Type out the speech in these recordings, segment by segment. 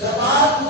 زکوٰۃ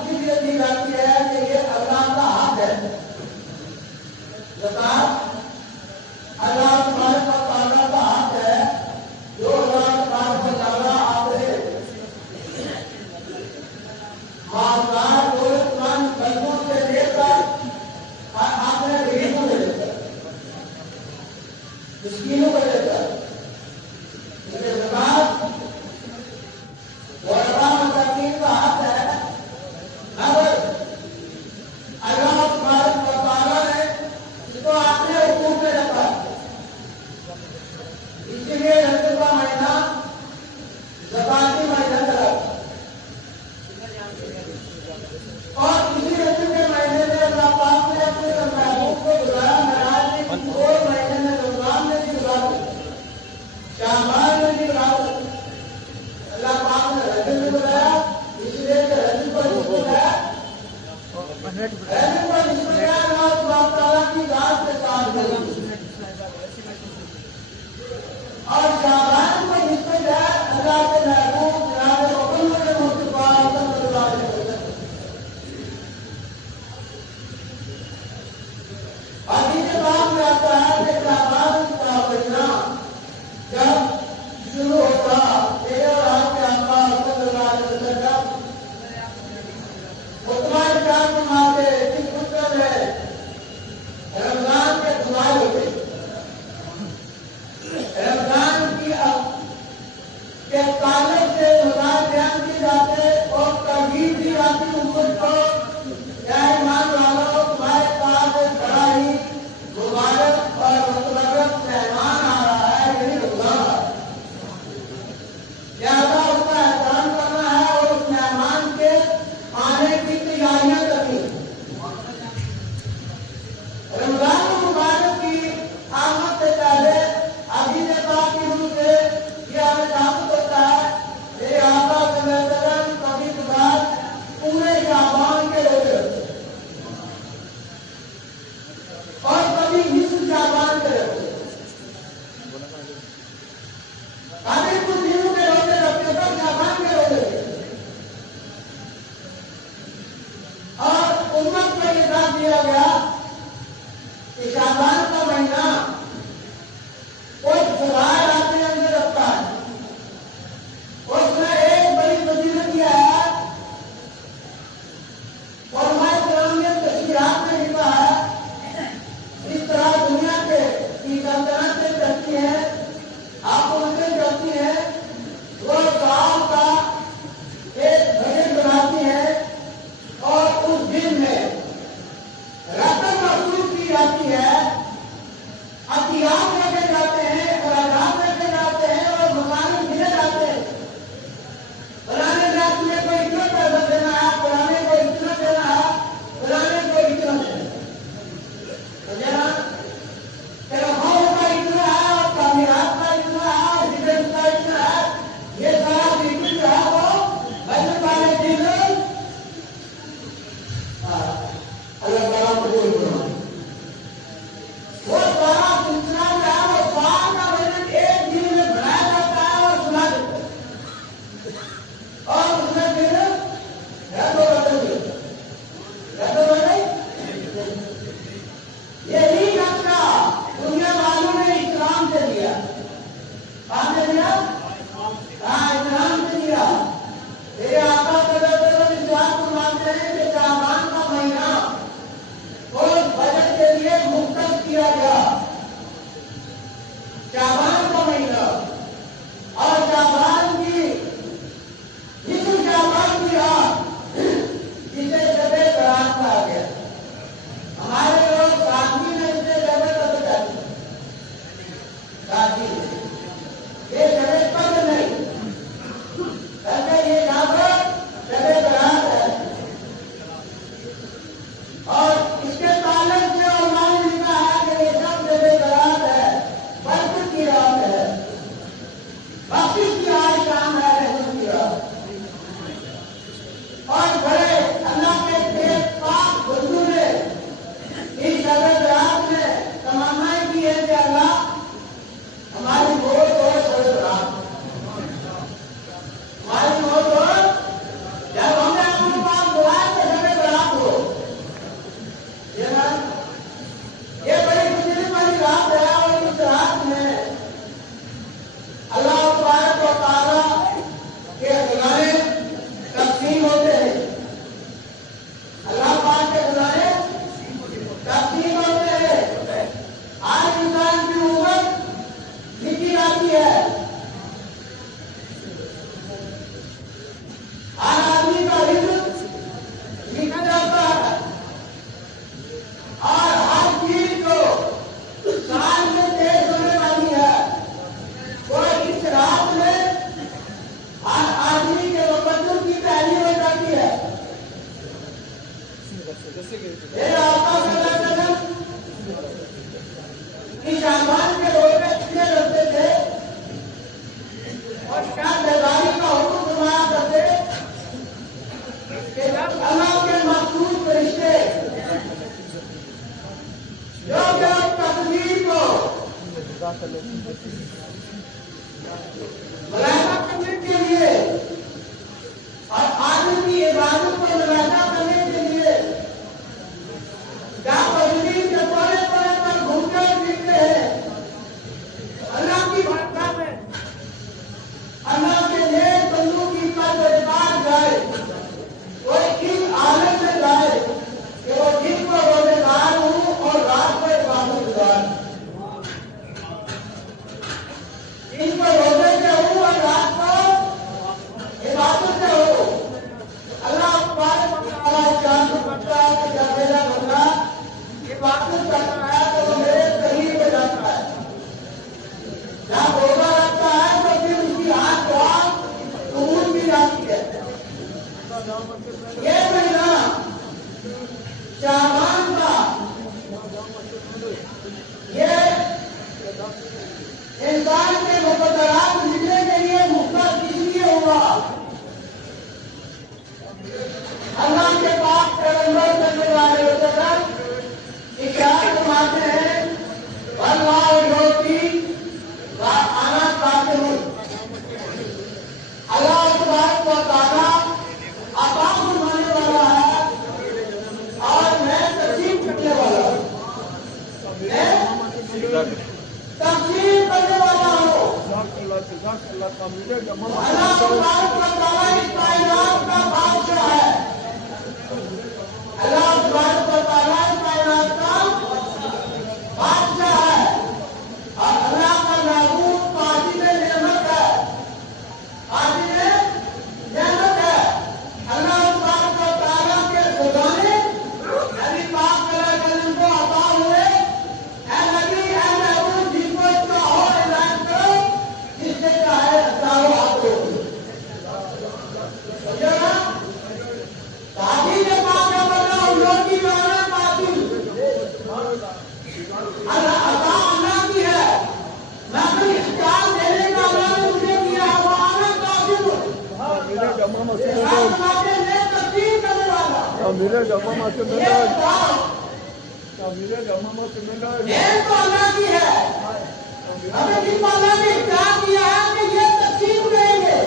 ہمیں اللہ نے کیا کیا ہے کہ یہ تقسیم دیں گے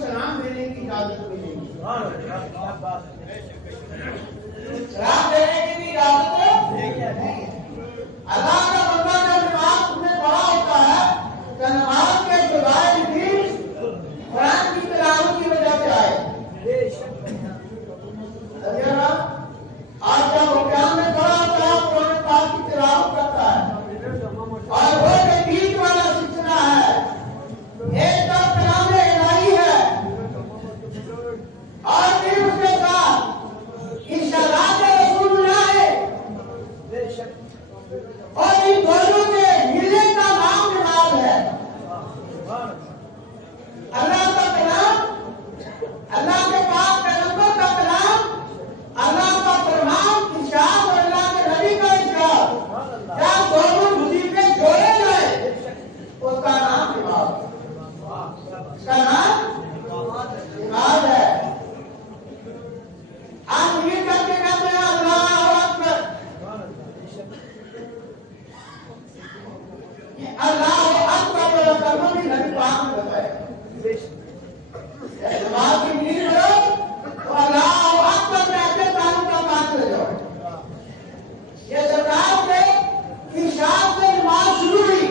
سلام دینے کی اجازت ملے گی. سلام دینے کی بھی اجازت نہیں. اللہ کا بندہ جب نماز میں پڑھا ہوتا ہے تو نماز کے فضائل بھی قرآن کی تلاوت کی وجہ سے آئے. آج جب رمضان میں پڑھا ہوتا ہے قرآن پاک کی تلاوت کرتا ہے اور وہ تحقیق والا سلسلہ ہے. ایک طرف کلام الہی ہے اور پھر اس کے ساتھ ارشادات رسول اللہ ہے اور ان دونوں کے ملنے کا نام نماز ہے. اللہ کا کلام، اللہ کے پاک پیغمبر کا کلام، اللہ کا فرمان ارشاد اور اللہ کے نبی کا ارشاد، جب دونوں وظیفے جوڑے جائیں اس کا نام نماز ہے. اس کا نام نماز ہے. آپ یہ کر کے کہتے ہیں اللہ اکبر. اللہ اکبر کا کلمہ بھی نبی پاک نے بتایا. نماز کی نیند کرو تو اللہ اکبر میں اپنے تعلق کا بات لے جاؤ. یہ سرکار کے ارشاد سے نماز شروع ہوئی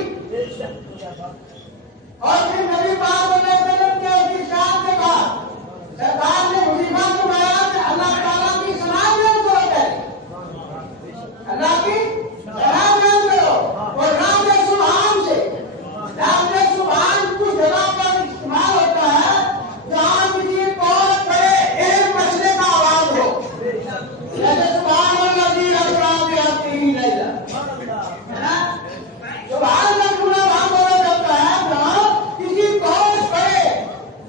اور پھر نبی پاک علیہ وسلم کے ارشاد کے بعد سرکار نے وظیفہ فرمایا کہ اللہ تعالیٰ کی ثنا بیان کرو. اللہ کی ثنا بیان کرو اور نام سبحان سے. نام سبحان کچھ جگہ پر استعمال ہوتا ہے جہاں کسی بہت بڑے ایک مسئلے کا آواز ہو، جیسے سبحان الذی اسریٰ بعبدہ لیلا، ہے نا. سبحان اللہ پورا وہاں بولا جاتا ہے جہاں کسی بہت بڑے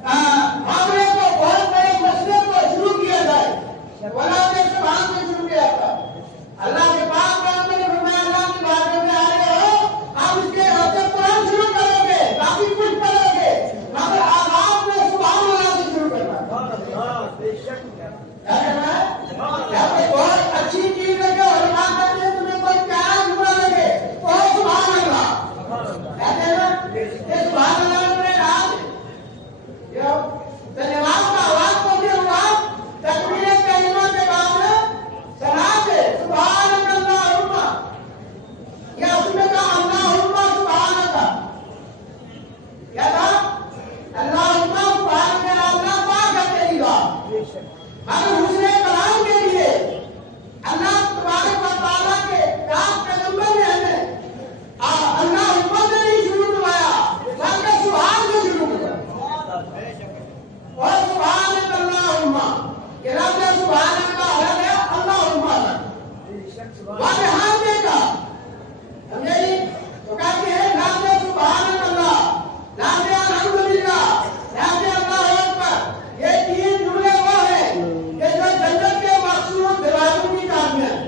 معاملے کو، بہت بڑے مسئلے کو شروع کیا جائے. بولا کہ سبحان سے شروع کیا تھا. اللہ کے پاک بندے نے فرمایا اللہ کی بارگاہ میں آئے ہو، آپ اس کے ہاتھ سے قرآن شروع کرو گے، کافی کچھ پڑھو گے، مگر آغاز میں سبحان اللہ سے شروع کرنا. کیا کرنا ہے؟ کیا کوئی بہت اچھی چیز ہے جو علماء کرتے ہیں تمہیں کوئی پیارا جملہ لگے تو سبحان اللہ. کہتے ہیں نا یہ سبحان اللہ میں نام نماز کا آواز کو بھی ہوا تکبیر کریمہ کے بعد ثنا سے سبحان اللہم، یا اس میں کہا اللہم سبحانک. کیا تھا؟ اللہم سبحانک، اللہ پاک ہے تیری بات. مگر حسن کلام کے لیے اللہ تبارک و تعالیٰ کے پاک پیغمبر نے ہمیں اللہم سے نہیں شروع کروایا بلکہ سبحان سے شروع کیا. اور سبحانک اللہم کہ رب سبحانک کا الگ ہے، اللہم الگ. واضح ہاتھ دے گا سمجھے تو کہتے ہیں رب سبحانک اللہ، رب الحمدللہ، رب اللہ اکبر. یہ تین جملے وہ ہیں کہ جو جنت کے مخصوص دروازوں کی چابیاں ہیں.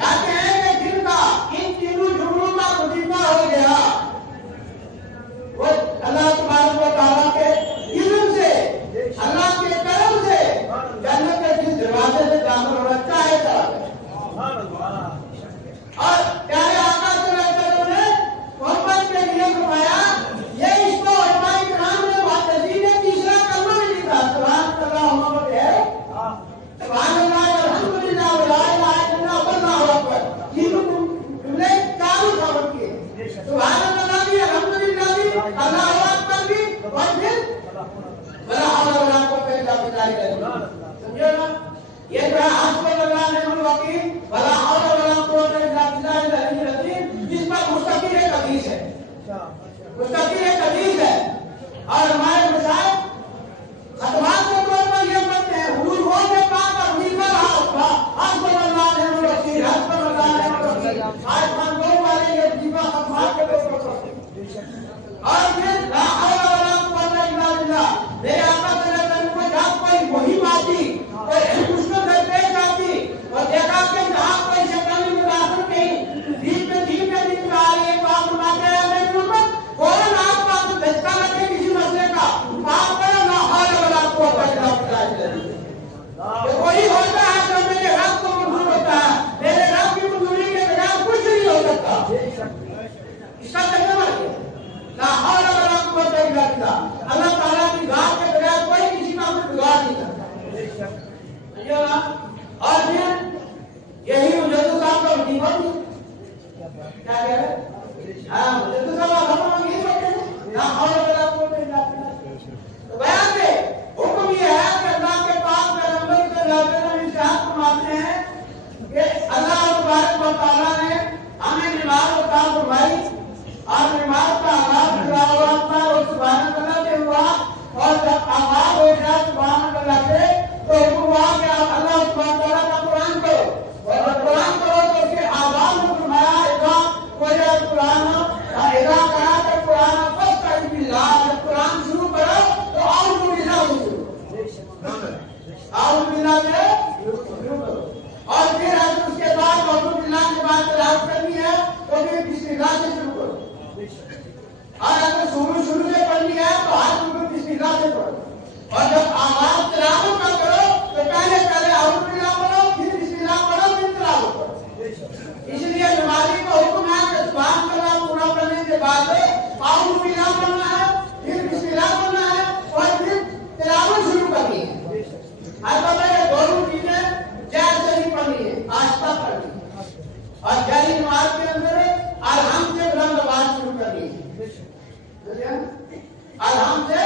کہتے ہیں کہ جن کا ان تینوں جملوں کا وظیفہ ہو گیا وہ اللہ تبارک و تعالیٰ کے علم سے، اللہ کے کرم سے جنت کے جس دروازے سے داخل ہونا چاہے گا. اور پیارے آقا صلی اللہ علیہ وسلم نے محبت کے لیے فرمایا، یہ اس کو علماء کرام نے محدثین نے تیسرا کلمہ بھی لکھا سبحان اللہ محمد ہے، سبحان اللہ الحمدللہ ولا الہ الا اللہ واللہ اکبر. یہ جملے چاروں ثابت کیے، سبحان اللہ بھی، الحمدللہ بھی، اللہ اکبر بھی اور پھر ولا حول ولا قوت الا باللہ. سمجھو نا یہ جو ہے حسبنا اللہ نعم الوکیل ولا حول ولا قوت الا باللہ العلی العظیم، جس پر مستقل ایک حدیث ہے، مستقل ایک حدیث ہے. اور ہمارے مشاہد خطبات کے طور پر یہ پڑھتے ہیں حضور وہ کے پاک کا وظیفہ رہا حسبنا اللہ نعم الوکیل، حسبنا اللہ نعم الوکیل. آج خاندوں والے یہ وظیفہ خطبات کے طور پر پڑھتے ہیں. اور پھر لا حول ولا قوت الا باللہ. میرے آقا صلی اللہ علیہ وسلم کو جب کوئی مہم آتی، کوئی مشکل درپیش آتی اور دیکھا کہ جہاں کوئی شیطانی مداخلت نہیں، دین میں دین کا دین آ رہی ہے تو آپ فرماتے ہیں میری امت فوراً آپ کا و تعالیٰ نے ہمیں نماز عطا فرمائی اور نماز کا آغاز کیا ہوا تھا اور سبحان اللہ سے ہوا اور جب آغاز ہو گیا سبحان اللہ سے تو حکم ہوا کہ آپ اللہ سبحانہ تعالیٰ کا قرآن کرو اور جب قرآن کرو تو اس کے آغاز میں فرمایا اذا قرئ القرآن اذا قرأت القرآن فاستعذ باللہ جب قرآن شروع کرو تو اعوذ باللہ سے شروع اعوذ باللہ سے شروع کرو اور پھر اس کے بعد اعوذ باللہ کے بعد تلاوت کرنی ہے تو پھر بسم اللہ سے شروع کرو اور اگر شروع سے پڑھنی ہے تو ہاتھ میں بسم اللہ سے پڑھو اور جب آغاز تلاوت کا کرو تو پہلے اعوذ باللہ پڑھو پھر بسم اللہ پڑھو پھر تلاوت کرو اس لیے نمازی کو حکم ہے کہ سبحان اللہ پورا پڑھنے کے بعد اعوذ باللہ پڑھنا ہے پھر بسم اللہ پڑھنا ہے اور پھر تلاوت شروع کرنی ہے البتہ یہ دونوں چیزیں جیسے نہیں پڑھنی ہے آہستہ پڑھنی ہے اور جاری نماز کے اندر الحمد سے بلند آواز شروع کرنی ہے الحمد سے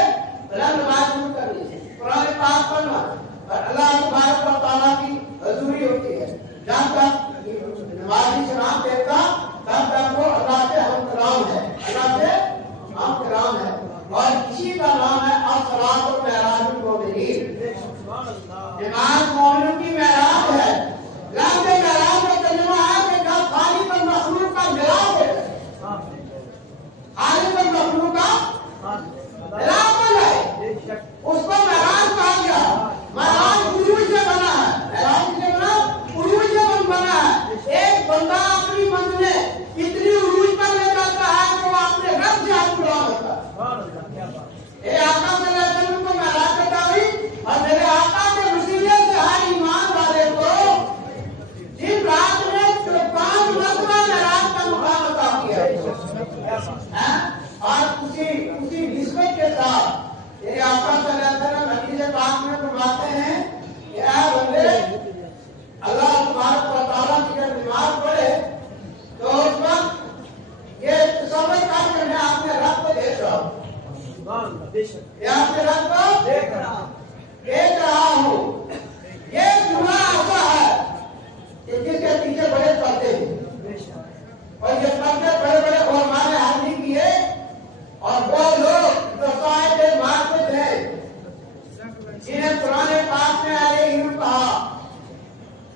بلند آواز شروع کرنی ہے قرآن پاک پڑھنا اور اللہ تبارک و تعالیٰ کی حضوری ہوتی ہے جب تک نمازی سلام دیتا تب تک وہ اللہ سے ہم کلام ہے اللہ سے ہم کلام ہے اور اسی کا نام ہے الصلاۃ معراج المومنین نماز مومنوں کی معراج ہے لفظ معراج کا ترجمہ ہے کہ جب خالق اور مخلوق کا ملاپ ہے خالق اور مخلوق کا ملاپ ہو جائے اس کو معراج کہا گیا معراج عروج سے بنا ہے معراج سے بنا عروج سے بنا ہے ایک بندہ اپنی منزل اتنی عروج پر لے جاتا ہے کہ وہ اپنے رب سے ہاتھ ملا ہوتا ہے اے آقا صلی اللہ علیہ وسلم کو معراج عطا ہوئی اور میرے آقا کے وسیلے سے ہر ایمان والے کو جن رات میں 5 مرتبہ معراج کا مقام عطا کیا اور اسی نسبت کے ساتھ میرے آقا صلی اللہ علیہ وسلم حدیث پاک میں فرماتے ہیں کہ اے بندے اللہ تبارک و تعالیٰ کی جب نماز پڑھے تو اس وقت یہ تصور کر کے میں اپنے رب کو دیکھ رہا ہوں میں اپنے رب کو دیکھ رہا ہوں یہ جملہ ایسا ہے کہ جس کے پیچھے بڑے پردے ہیں اور یہ پردے بڑے بڑے علماء نے حل نہیں کیے اور وہ لوگ جو صاحب معرفت تھے جنہیں قرآن پاک میں علیہ کہا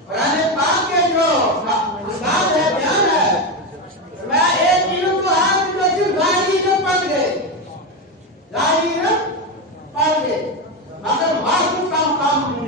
قرآن پاک کے جو انداز ہے بیان ہے میں ایک چیز تو ہے جو صرف ظاہری جو پڑھ گئے ظاہری پڑھ گئے مگر معرفت کا مقام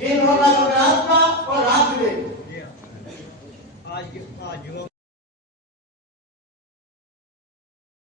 جن ہوگا